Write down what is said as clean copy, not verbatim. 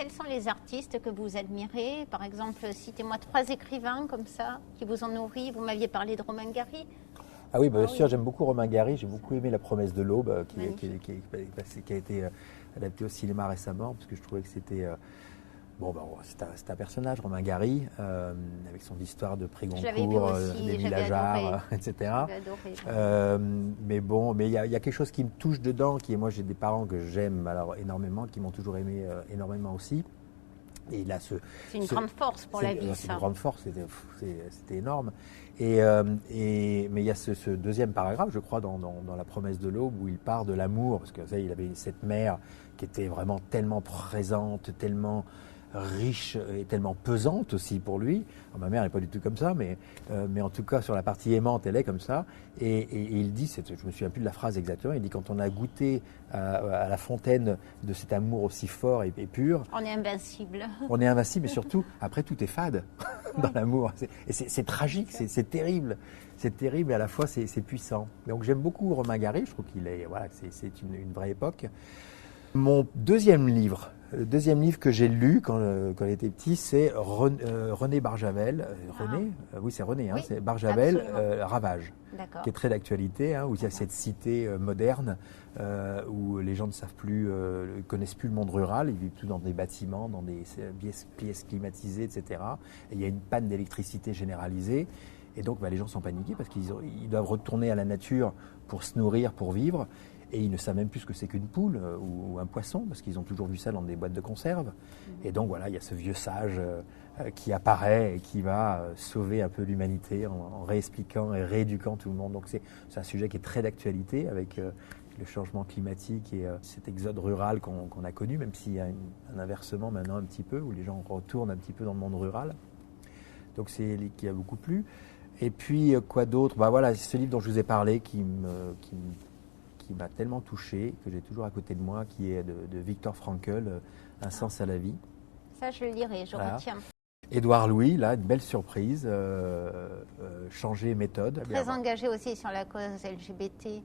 quels sont les artistes que vous admirez? Par exemple, citez-moi 3 écrivains comme ça, qui vous ont nourri. Vous m'aviez parlé de Romain Gary. Ah oui, bien sûr, j'aime beaucoup Romain Gary. J'ai beaucoup aimé La promesse de l'aube, qui a été adapté au cinéma récemment, parce que je trouvais que c'était... c'est un personnage, Romain Gary, avec son histoire de Prégoncourt, d'Émile Ajar, etc. Mais il y a quelque chose qui me touche dedans, moi j'ai des parents que j'aime alors énormément, qui m'ont toujours aimé énormément aussi. Et là, c'est une grande force pour la vie, ça. C'est une grande force, c'était énorme. Mais il y a ce deuxième paragraphe, je crois, dans La promesse de l'aube, où il part de l'amour, parce que il avait cette mère qui était vraiment tellement présente, tellement riche et tellement pesante aussi pour lui. Alors, ma mère n'est pas du tout comme ça, mais en tout cas sur la partie aimante, elle est comme ça. Et il dit, je me souviens plus de la phrase exactement, il dit quand on a goûté à la fontaine de cet amour aussi fort et pur, on est invincible. On est invincible, mais surtout après tout est fade dans l'amour. C'est tragique, c'est terrible. C'est terrible et à la fois c'est puissant. Donc j'aime beaucoup Romain Gary, je trouve c'est une vraie époque. Mon deuxième livre que j'ai lu quand j'étais petit, c'est René Barjavel. Oui, c'est René, oui, c'est Barjavel, Ravage, qui est très d'actualité, où il y a cette cité moderne où les gens ne savent plus, connaissent plus le monde rural, ils vivent tous dans des bâtiments, dans des pièces climatisées, etc. Et il y a une panne d'électricité généralisée. Et donc les gens sont paniqués parce qu'ils doivent retourner à la nature pour se nourrir, pour vivre. Et ils ne savent même plus ce que c'est qu'une poule ou un poisson, parce qu'ils ont toujours vu ça dans des boîtes de conserve. Et donc il y a ce vieux sage qui apparaît et qui va sauver un peu l'humanité en réexpliquant et rééduquant tout le monde. Donc c'est un sujet qui est très d'actualité avec le changement climatique et cet exode rural qu'on a connu, même s'il y a un inversement maintenant un petit peu, où les gens retournent un petit peu dans le monde rural. Donc c'est qui a beaucoup plu. Et puis quoi d'autre ? Ce livre dont je vous ai parlé qui m'a tellement touché, que j'ai toujours à côté de moi, qui est de Viktor Frankl, Un sens à la vie. Ça, je le lirai, je retiens. Édouard Louis, là, une belle surprise, changer méthode. Très engagé aussi sur la cause LGBT.